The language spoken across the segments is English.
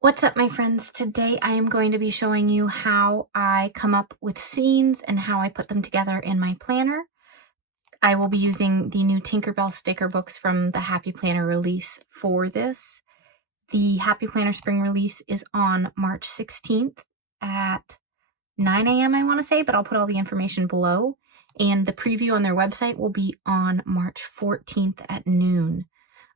What's up, my friends? Today I am going to be showing you how I come up with scenes and how I put them together in my planner. I will be using the new Tinkerbell sticker books from the Happy Planner release for this. The Happy Planner spring release is on March 16th at 9 a.m. I want to say, but I'll put all the information below. And the preview on their website will be on March 14th at noon.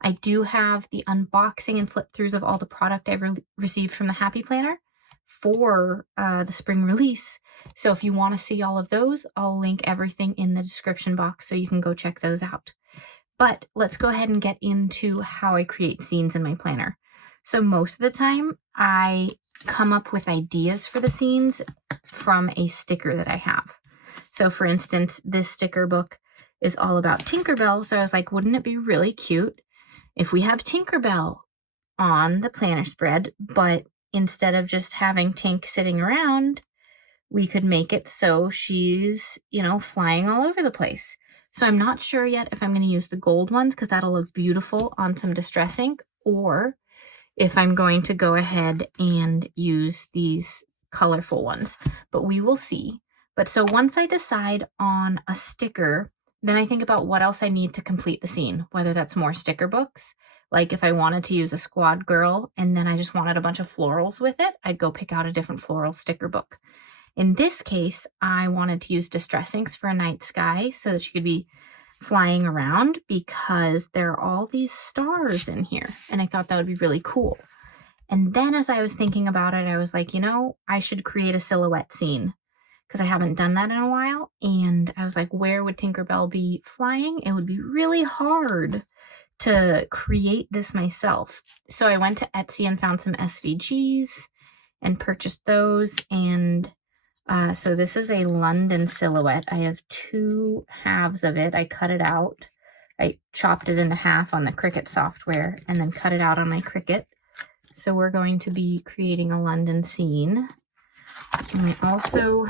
I do have the unboxing and flip throughs of all the product I've received from the Happy Planner for the spring release. So if you want to see all of those, I'll link everything in the description box so you can go check those out. But let's go ahead and get into how I create scenes in my planner. So most of the time, I come up with ideas for the scenes from a sticker that I have. So for instance, this sticker book is all about Tinkerbell. So I was like, wouldn't it be really cute if we have Tinkerbell on the planner spread, but instead of just having Tink sitting around, we could make it so she's, flying all over the place. So I'm not sure yet if I'm going to use the gold ones because that'll look beautiful on some distress ink, or if I'm going to go ahead and use these colorful ones, but we will see. But so once I decide on a sticker, then I think about what else I need to complete the scene, whether that's more sticker books. Like if I wanted to use a squad girl and then I just wanted a bunch of florals with it, I'd go pick out a different floral sticker book. In this case, I wanted to use distress inks for a night sky so that she could be flying around because there are all these stars in here and I thought that would be really cool. And then as I was thinking about it, I was like, I should create a silhouette scene because I haven't done that in a while. And I was like, where would Tinkerbell be flying? It would be really hard to create this myself. So I went to Etsy and found some SVGs and purchased those. And so this is a London silhouette. I have two halves of it. I cut it out. I chopped it into half on the Cricut software and then cut it out on my Cricut. So we're going to be creating a London scene. And I also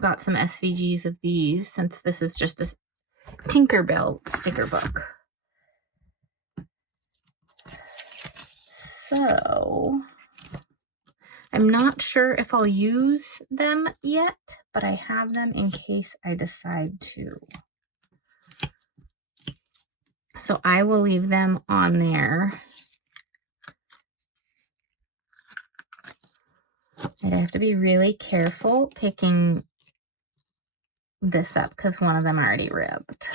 got some SVGs of these since this is just a Tinkerbell sticker book. So I'm not sure if I'll use them yet, but I have them in case I decide to. So I will leave them on there. And I have to be really careful picking this up because one of them already ripped.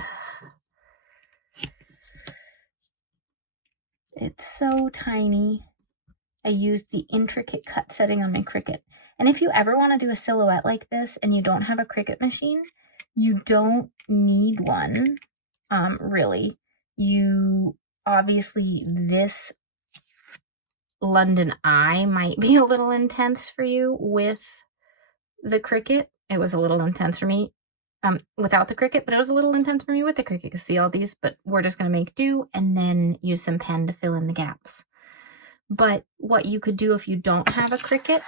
It's so tiny. I used the intricate cut setting on my Cricut. And if you ever want to do a silhouette like this and you don't have a Cricut machine, you don't need one, really. You, obviously, this London eye might be a little intense for you with the Cricut. It was a little intense for me without the Cricut, but it was a little intense for me with the Cricut. You can see all these, but we're just going to make do and then use some pen to fill in the gaps. But what you could do if you don't have a Cricut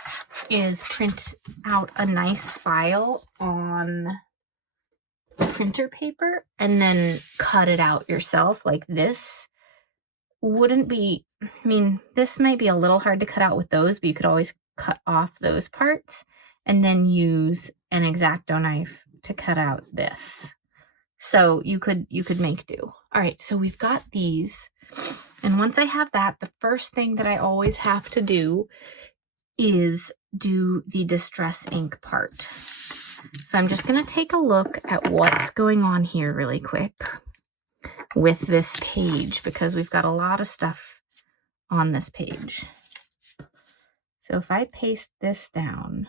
is print out a nice file on printer paper and then cut it out yourself like this. Wouldn't be, this might be a little hard to cut out with those, but you could always cut off those parts and then use an X-Acto knife to cut out this. So you could make do. All right, so we've got these. And once I have that, the first thing that I always have to do is do the distress ink part. So I'm just going to take a look at what's going on here really quick with this page because we've got a lot of stuff on this page. So if I paste this down,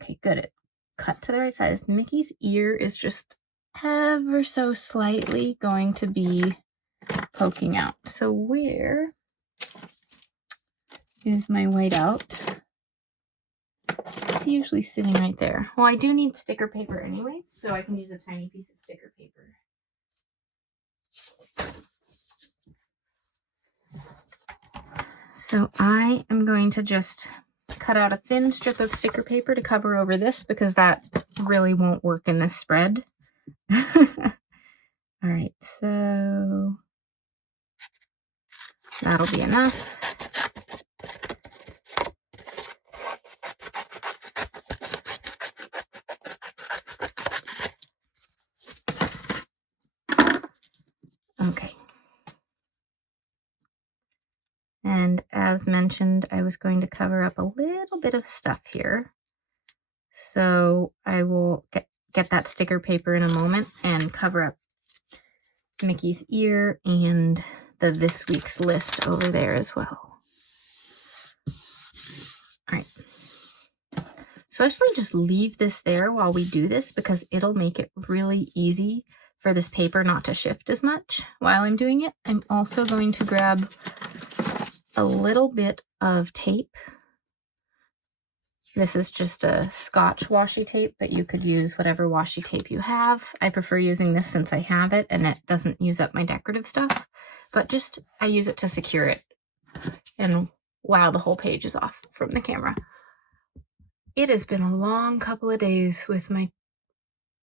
okay, good. It cut to the right size. Mickey's ear is just ever so slightly going to be poking out. So where is my whiteout? It's usually sitting right there. Well, I do need sticker paper anyway, so I can use a tiny piece of sticker paper. So I am going to just cut out a thin strip of sticker paper to cover over this because that really won't work in this spread. All right, so That'll be enough. Okay. And as mentioned, I was going to cover up a little bit of stuff here. So I will get that sticker paper in a moment and cover up Mickey's ear and the this week's list over there as well. All right. So actually just leave this there while we do this because it'll make it really easy for this paper not to shift as much while I'm doing it. I'm also going to grab a little bit of tape. This is just a Scotch washi tape, but you could use whatever washi tape you have. I prefer using this since I have it and it doesn't use up my decorative stuff, but just I use it to secure it. And wow, the whole page is off from the camera. It has been a long couple of days with my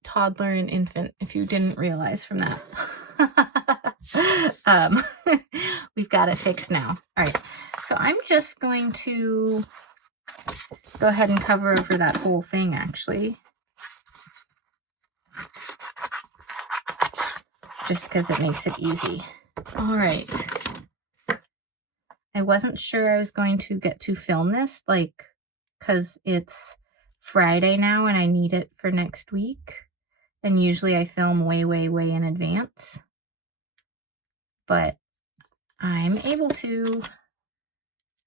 toddler and infant, if you didn't realize from that. We've got it fixed now. All right, so I'm just going to go ahead and cover over that whole thing, actually. Just because it makes it easy. All right. I wasn't sure I was going to get to film this, like, because it's Friday now and I need it for next week. And usually I film way, way, way in advance. But I'm able to.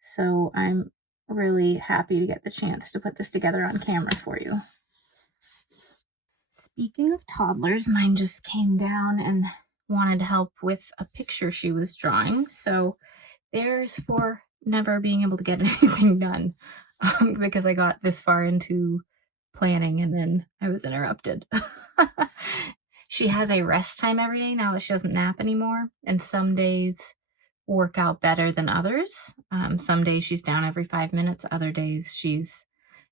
So I'm really happy to get the chance to put this together on camera for you. Speaking of toddlers, mine just came down and wanted help with a picture she was drawing. So there's for never being able to get anything done because I got this far into planning and then I was interrupted. She has a rest time every day now that she doesn't nap anymore, and some days work out better than others. Some days she's down every 5 minutes, other days she's,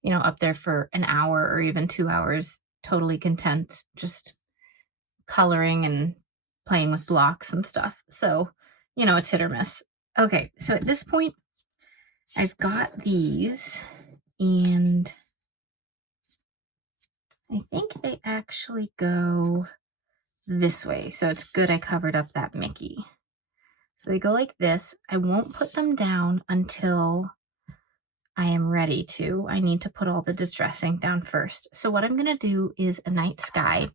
you know, up there for an hour or even 2 hours, totally content, just coloring and playing with blocks and stuff. So, you know, it's hit or miss. Okay, so at this point, I've got these, and I think they actually go this way. So it's good I covered up that Mickey. So they go like this. I won't put them down until I am ready to. I need to put all the distress ink down first. So what I'm going to do is a night sky,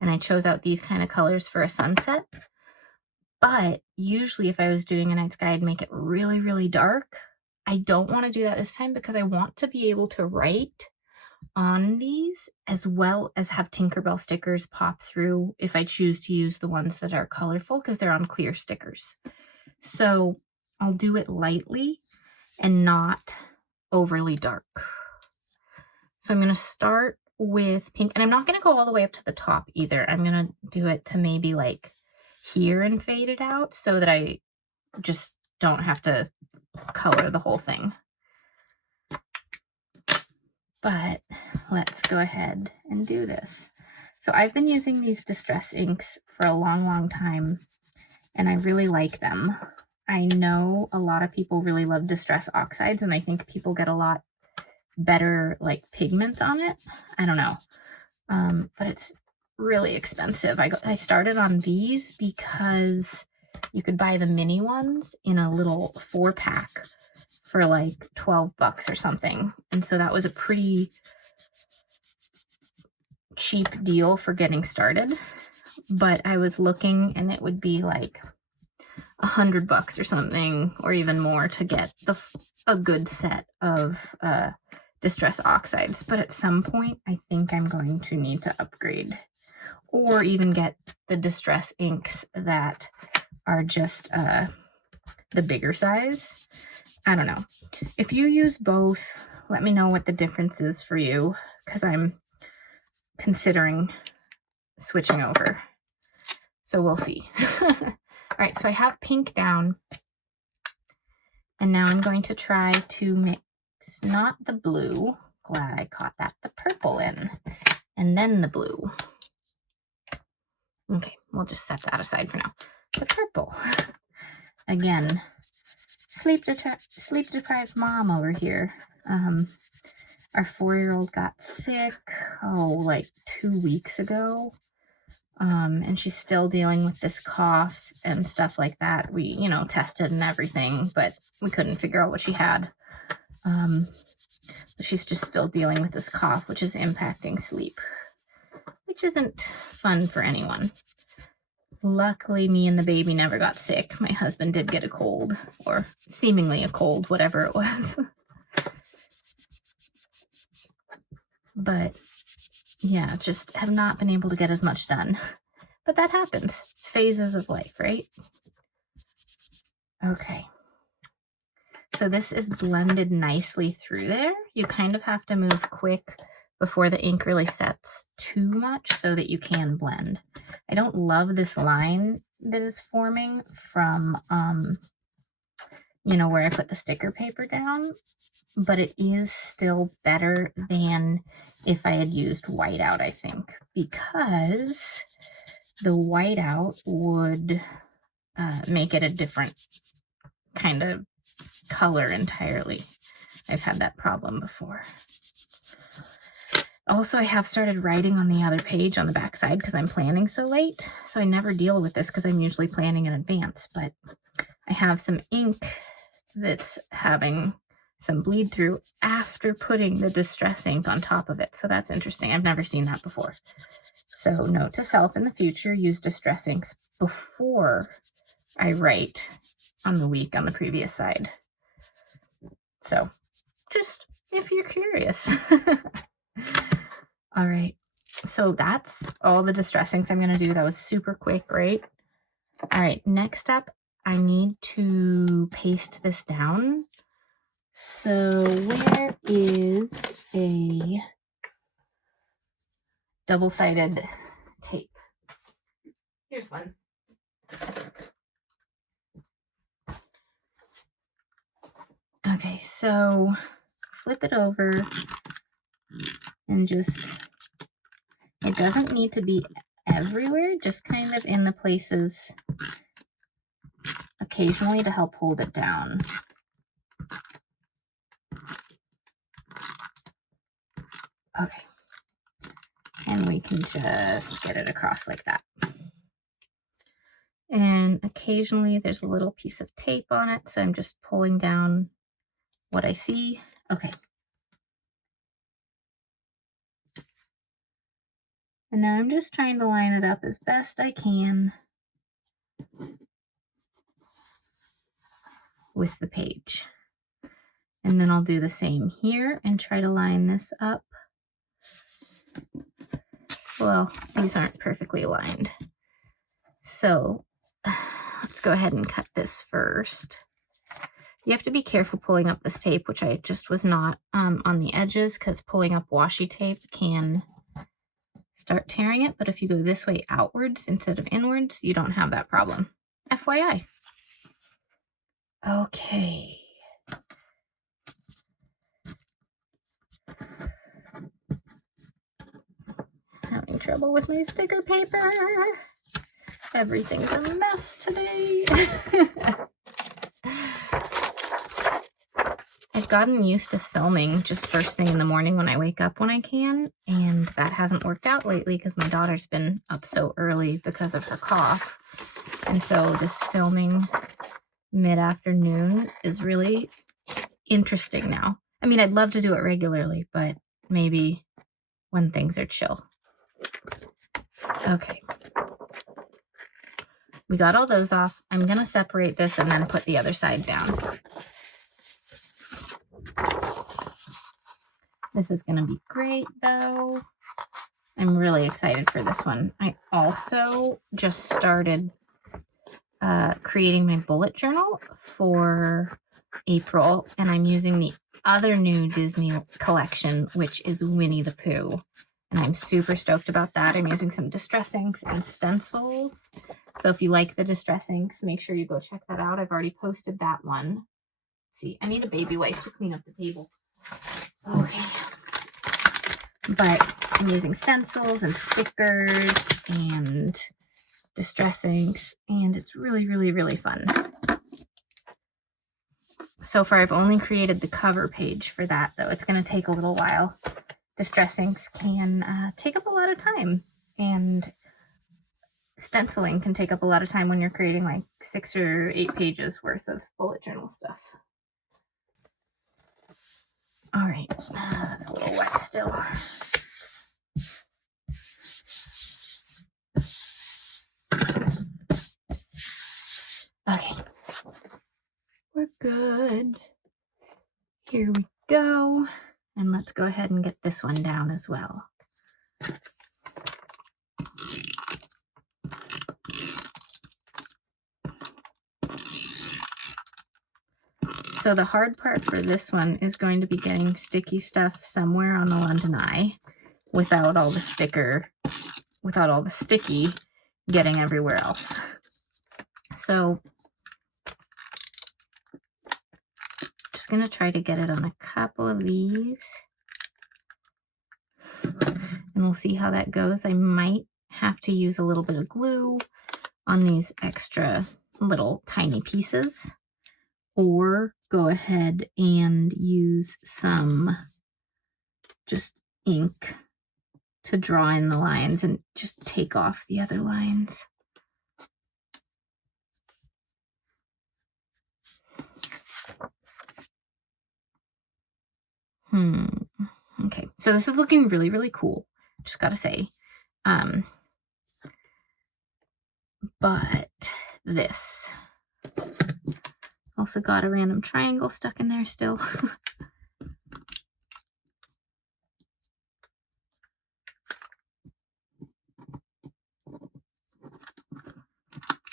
and I chose out these kind of colors for a sunset. But usually if I was doing a night sky, I'd make it really, really dark. I don't want to do that this time because I want to be able to write on these as well as have Tinkerbell stickers pop through if I choose to use the ones that are colorful because they're on clear stickers. So I'll do it lightly and not overly dark. So I'm going to start with pink, and I'm not going to go all the way up to the top either. I'm going to do it to maybe like here and fade it out so that I just don't have to color the whole thing. But let's go ahead and do this. So I've been using these distress inks for a long, long time, and I really like them. I know a lot of people really love distress oxides, and I think people get a lot better like pigment on it. I don't know. But it's really expensive. I started on these because you could buy the mini ones in a little 4-pack for like 12 bucks or something. And so that was a pretty cheap deal for getting started. But I was looking and it would be like $100 or something, or even more, to get a good set of distress oxides. But at some point, I think I'm going to need to upgrade, or even get the distress inks that are just the bigger size. I don't know. If you use both, let me know what the difference is for you, because I'm considering switching over. So we'll see. All right, so I have pink down, and now I'm going to try to mix not the blue, glad I caught that, the purple in, and then the blue. Okay, we'll just set that aside for now. The purple. Again, sleep deprived mom over here. Our 4-year-old got sick, like 2 weeks ago. And she's still dealing with this cough and stuff like that. We, tested and everything, but we couldn't figure out what she had. She's just still dealing with this cough, which is impacting sleep, which isn't fun for anyone. Luckily, me and the baby never got sick. My husband did get a cold, or seemingly a cold, whatever it was. But yeah, just have not been able to get as much done. But that happens. Phases of life, right? Okay. So this is blended nicely through there. You kind of have to move quick before the ink really sets too much so that you can blend. I don't love this line that is forming from, where I put the sticker paper down, but it is still better than if I had used whiteout, I think, because the whiteout would make it a different kind of color entirely. I've had that problem before. Also, I have started writing on the other page on the back side because I'm planning so late. So I never deal with this because I'm usually planning in advance, but I have some ink that's having some bleed through after putting the distress ink on top of it. So that's interesting. I've never seen that before. So note to self in the future, use distress inks before I write on the week on the previous side. So just if you're curious. All right. So that's all the distress inks I'm going to do. That was super quick, right? All right. Next up, I need to paste this down. So where is a double-sided tape? Here's one. Okay, so flip it over and just, it doesn't need to be everywhere, just kind of in the places occasionally to help hold it down. Okay, and we can just get it across like that. And occasionally there's a little piece of tape on it, so I'm just pulling down what I see. Okay. And now I'm just trying to line it up as best I can with the page. And then I'll do the same here and try to line this up. Well, these aren't perfectly aligned. So let's go ahead and cut this first. You have to be careful pulling up this tape, which I just was not on the edges, because pulling up washi tape can start tearing it. But if you go this way outwards instead of inwards, you don't have that problem. FYI. Okay. Having trouble with my sticker paper. Everything's a mess today. I've gotten used to filming just first thing in the morning when I wake up when I can, and that hasn't worked out lately because my daughter's been up so early because of her cough. And so this filming mid-afternoon is really interesting now. I mean, I'd love to do it regularly, but maybe when things are chill. Okay. We got all those off. I'm going to separate this and then put the other side down. This is going to be great, though. I'm really excited for this one. I also just started creating my bullet journal for April, and I'm using the other new Disney collection, which is Winnie the Pooh. And I'm super stoked about that. I'm using some distress inks and stencils. So if you like the distress inks, make sure you go check that out. I've already posted that one. See, I need a baby wipe to clean up the table. Okay. But I'm using stencils and stickers and distress inks, and it's really, really, really fun. So far, I've only created the cover page for that, though. It's going to take a little while. Distress inks can take up a lot of time, and stenciling can take up a lot of time when you're creating like 6 or 8 pages worth of bullet journal stuff. All right, that's a little wet still. Okay, we're good. Here we go. And let's go ahead and get this one down as well. So the hard part for this one is going to be getting sticky stuff somewhere on the London Eye without all the sticky getting everywhere else. So just going to try to get it on a couple of these, and we'll see how that goes. I might have to use a little bit of glue on these extra little tiny pieces, or go ahead and use some just ink to draw in the lines and just take off the other lines. Okay, so this is looking really, really cool, just gotta say. But this also got a random triangle stuck in there still.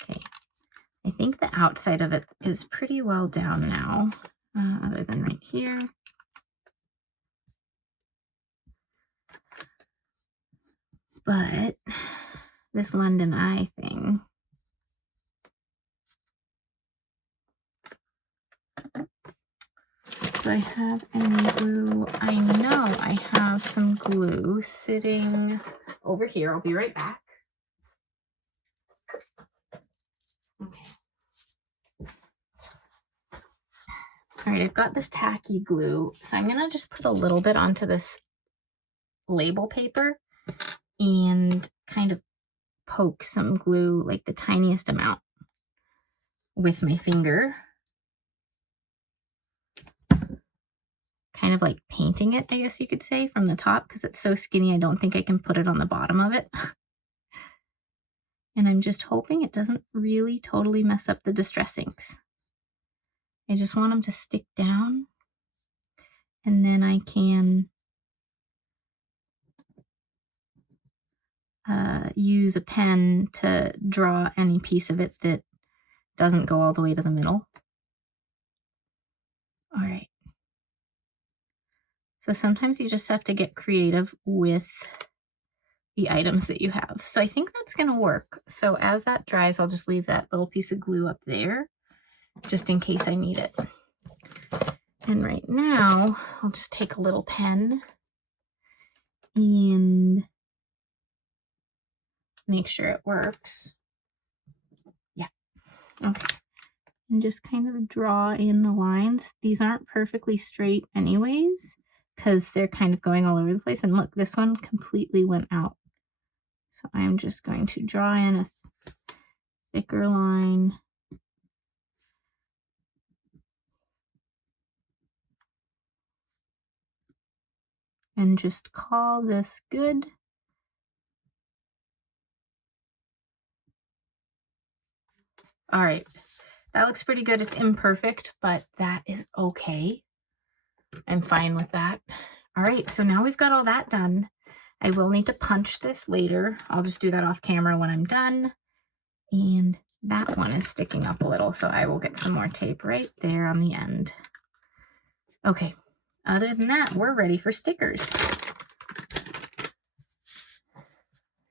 Okay, I think the outside of it is pretty well down now, other than right here. But this London Eye thing, do I have any glue? I know I have some glue sitting over here. I'll be right back. Okay. All right, I've got this tacky glue, so I'm gonna just put a little bit onto this label paper and kind of poke some glue, like the tiniest amount, with my finger. Kind of like painting it, I guess you could say, from the top, because it's so skinny I don't think I can put it on the bottom of it. And I'm just hoping it doesn't really totally mess up the distress inks. I just want them to stick down, and then I can use a pen to draw any piece of it that doesn't go all the way to the middle. All right. So sometimes you just have to get creative with the items that you have. So I think that's going to work. So as that dries, I'll just leave that little piece of glue up there just in case I need it. And right now, I'll just take a little pen and make sure it works. Yeah. Okay. And just kind of draw in the lines. These aren't perfectly straight anyways, because they're kind of going all over the place. And look, this one completely went out. So I'm just going to draw in a thicker line. And just call this good. All right, that looks pretty good. It's imperfect, but that is okay. I'm fine with that. All right, so now we've got all that done. I will need to punch this later. I'll just do that off camera when I'm done. And that one is sticking up a little, so I will get some more tape right there on the end. Okay, other than that, we're ready for stickers.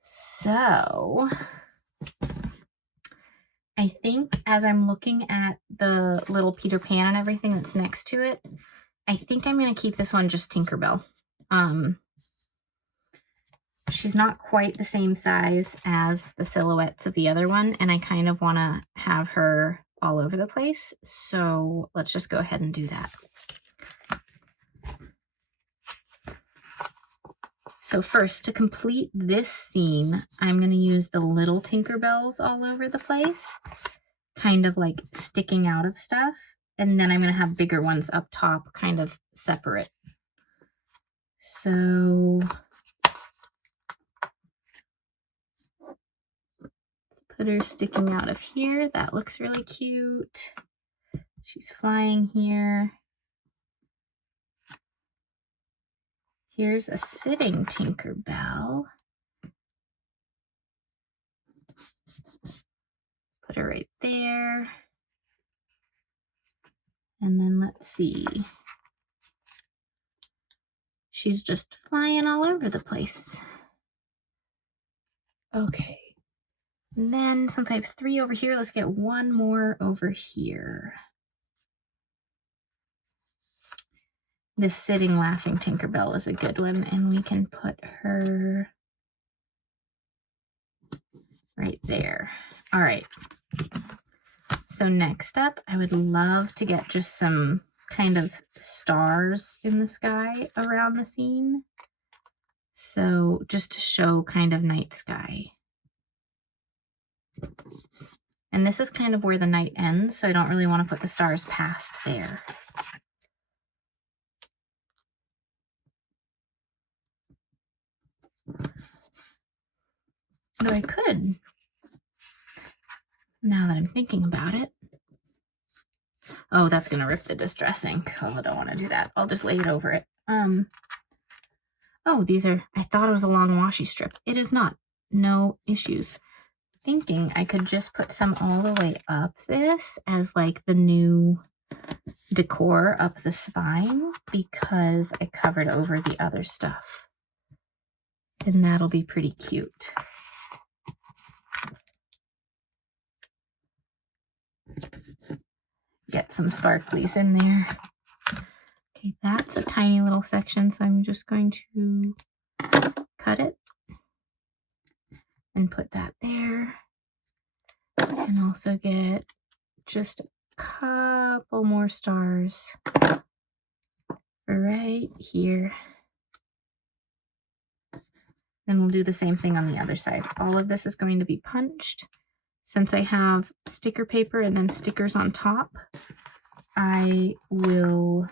So I think as I'm looking at the little Peter Pan and everything that's next to it, I think I'm going to keep this one just Tinkerbell. She's not quite the same size as the silhouettes of the other one, and I kind of want to have her all over the place. So let's just go ahead and do that. So first, to complete this scene, I'm going to use the little Tinkerbells all over the place, kind of like sticking out of stuff. And then I'm going to have bigger ones up top, kind of separate. So let's put her sticking out of here. That looks really cute. She's flying here. Here's a sitting Tinkerbell. Put her right there. And then let's see. She's just flying all over the place. Okay. And then since I have 3 over here, let's get 1 more over here. This sitting laughing Tinkerbell is a good one, and we can put her right there. All right. So next up, I would love to get just some kind of stars in the sky around the scene. So just to show kind of night sky. And this is kind of where the night ends, so I don't really want to put the stars past there. Though I could, now that I'm thinking about it. Oh, that's going to rip the distress ink. Oh, I don't want to do that. I'll just lay it over it. Oh, these are, I thought it was a long washi strip. It is not. No issues. Thinking I could just put some all the way up this as like the new decor up the spine because I covered over the other stuff. And that'll be pretty cute. Get some sparklies in there. Okay, that's a tiny little section, so I'm just going to cut it and put that there. And also get just a couple more stars right here. Then we'll do the same thing on the other side. All of this is going to be punched. Since I have sticker paper and then stickers on top, I will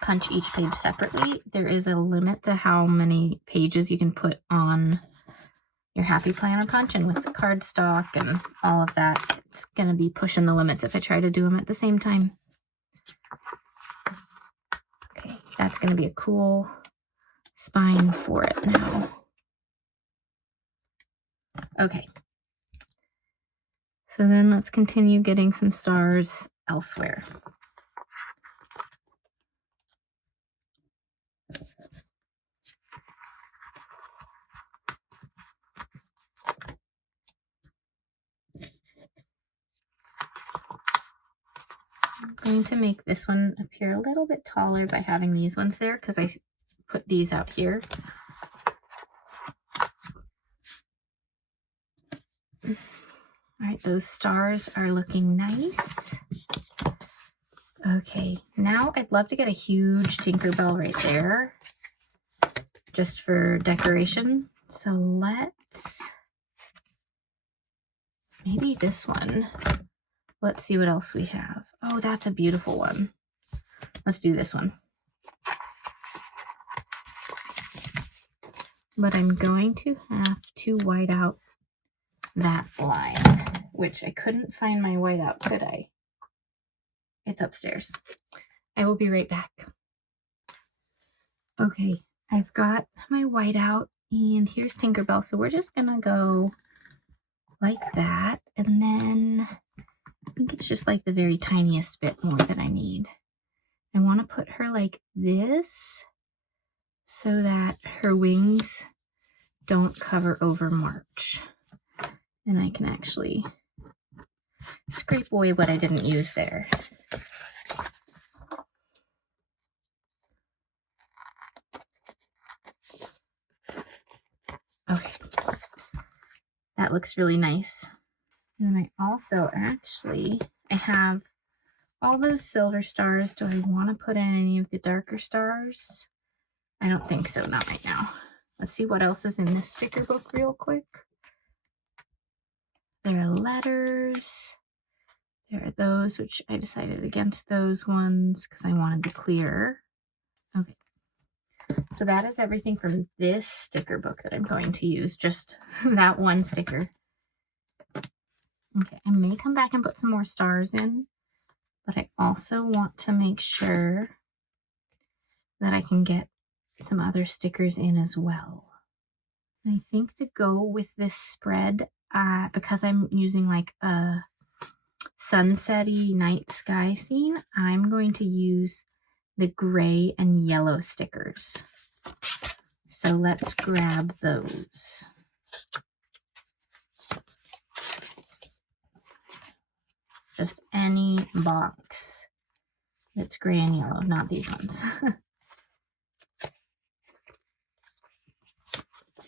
punch each page separately. There is a limit to how many pages you can put on your Happy Planner punch, and with the cardstock and all of that, it's going to be pushing the limits if I try to do them at the same time. Okay, that's going to be a cool spine for it now. Okay. So then let's continue getting some stars elsewhere. I'm going to make this one appear a little bit taller by having these ones there because I put these out here. All right, those stars are looking nice. Okay, now I'd love to get a huge Tinkerbell right there, just for decoration. So let's, maybe this one. Let's see what else we have. Oh, that's a beautiful one. Let's do this one. But I'm going to have to white out that line, which I couldn't find my whiteout, could I? It's upstairs. I will be right back. Okay, I've got my whiteout, and here's Tinkerbell. So we're just gonna go like that, and then I think it's just like the very tiniest bit more that I need. I want to put her like this so that her wings don't cover over March. And I can actually scrape away what I didn't use there. Okay, that looks really nice. And then I also I have all those silver stars. Do I want to put in any of the darker stars? I don't think so, not right now. Let's see what else is in this sticker book real quick. There are letters. There are those, which I decided against those ones because I wanted the clear. Okay. So that is everything from this sticker book that I'm going to use, just that one sticker. Okay, I may come back and put some more stars in, but I also want to make sure that I can get some other stickers in as well. And I think to go with this spread, because I'm using like a sunset-y night sky scene, I'm going to use the gray and yellow stickers. So let's grab those. Just any box that's gray and yellow, not these ones.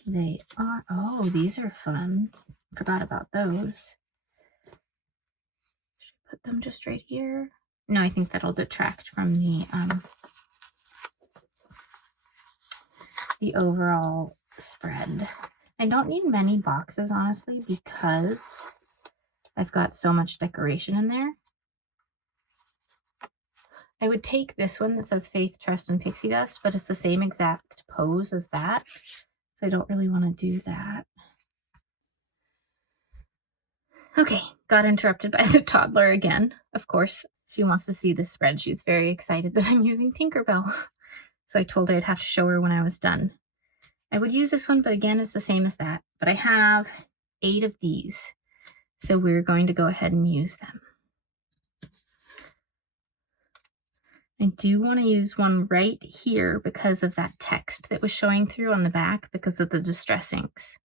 They are, oh, these are fun. Forgot about those. Should I put them just right here? No, I think that'll detract from the overall spread. I don't need many boxes, honestly, because I've got so much decoration in there. I would take this one that says Faith, Trust, and Pixie Dust, but it's the same exact pose as that, so I don't really want to do that. Okay, got interrupted by the toddler again. Of course, she wants to see this spread. She's very excited that I'm using Tinkerbell. So I told her I'd have to show her when I was done. I would use this one, but again, it's the same as that. But I have 8 of these, so we're going to go ahead and use them. I do want to use one right here because of that text that was showing through on the back because of the distress inks.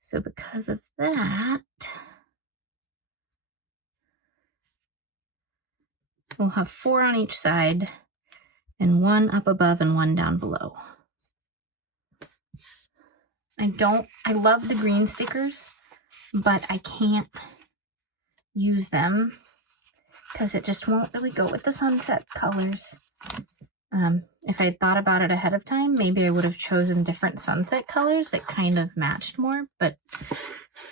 So because of that, we'll have 4 on each side and 1 up above and 1 down below. I love the green stickers, but I can't use them because it just won't really go with the sunset colors. If I had thought about it ahead of time, maybe I would have chosen different sunset colors that kind of matched more, but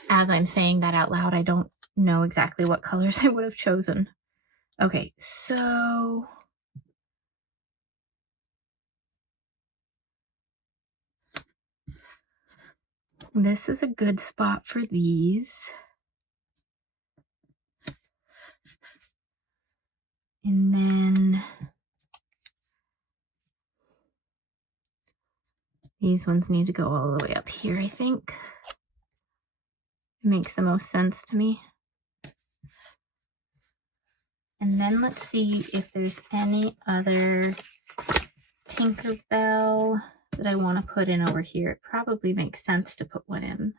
as I'm saying that out loud, I don't know exactly what colors I would have chosen. Okay, so this is a good spot for these. And then these ones need to go all the way up here, I think. It makes the most sense to me. And then let's see if there's any other Tinkerbell that I want to put in over here. It probably makes sense to put one in.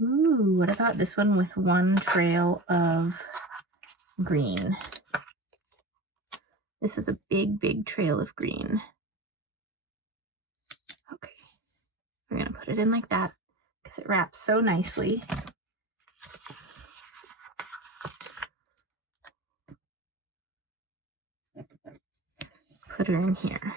Ooh, what about this one with 1 trail of green? This is a big, big trail of green. Okay, we're going to put it in like that because it wraps so nicely. Put her in here.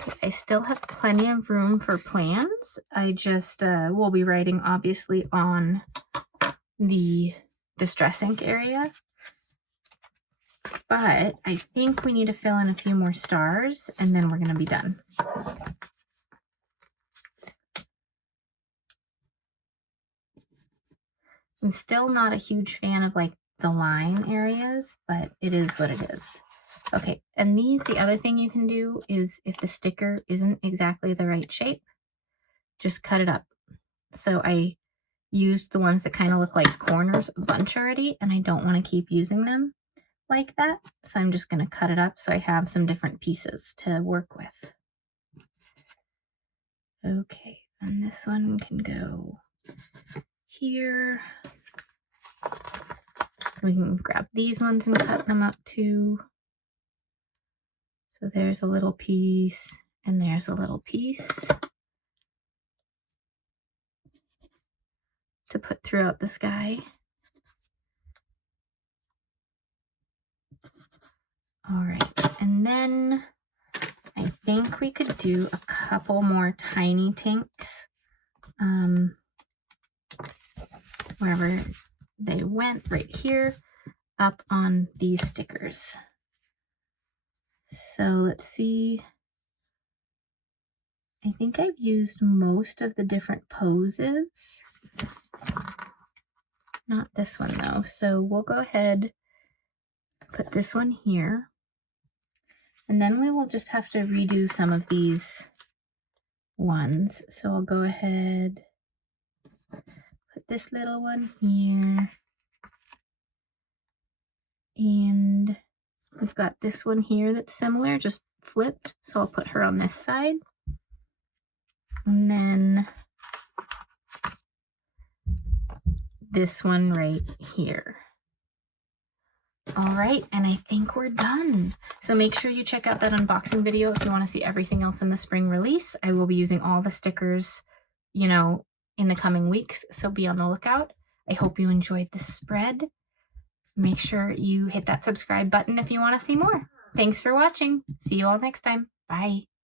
Okay, I still have plenty of room for plans. I just will be writing obviously on the distress ink area, but I think we need to fill in a few more stars and then we're going to be done. I'm still not a huge fan of like the line areas, but it is what it is. Okay, and the other thing you can do is if the sticker isn't exactly the right shape, just cut it up. So I used the ones that kind of look like corners a bunch already, and I don't want to keep using them like that. So I'm just going to cut it up so I have some different pieces to work with. Okay, and this one can go here. We can grab these ones and cut them up too. So there's a little piece, And there's a little piece to put throughout the sky. All right, and then I think we could do a couple more tiny tinks wherever they went, right here, up on these stickers. So let's see. I think I've used most of the different poses. Not this one though. So we'll go ahead, put this one here. And then we will just have to redo some of these ones. So I'll go ahead, put this little one here. And we've got this one here that's similar, just flipped. So I'll put her on this side. And then this one right here. All right, and I think we're done. So make sure you check out that unboxing video if you want to see everything else in the spring release. I will be using all the stickers, you know, in the coming weeks, so be on the lookout. I hope you enjoyed this spread. Make sure you hit that subscribe button if you want to see more. Thanks for watching. See you all next time. Bye.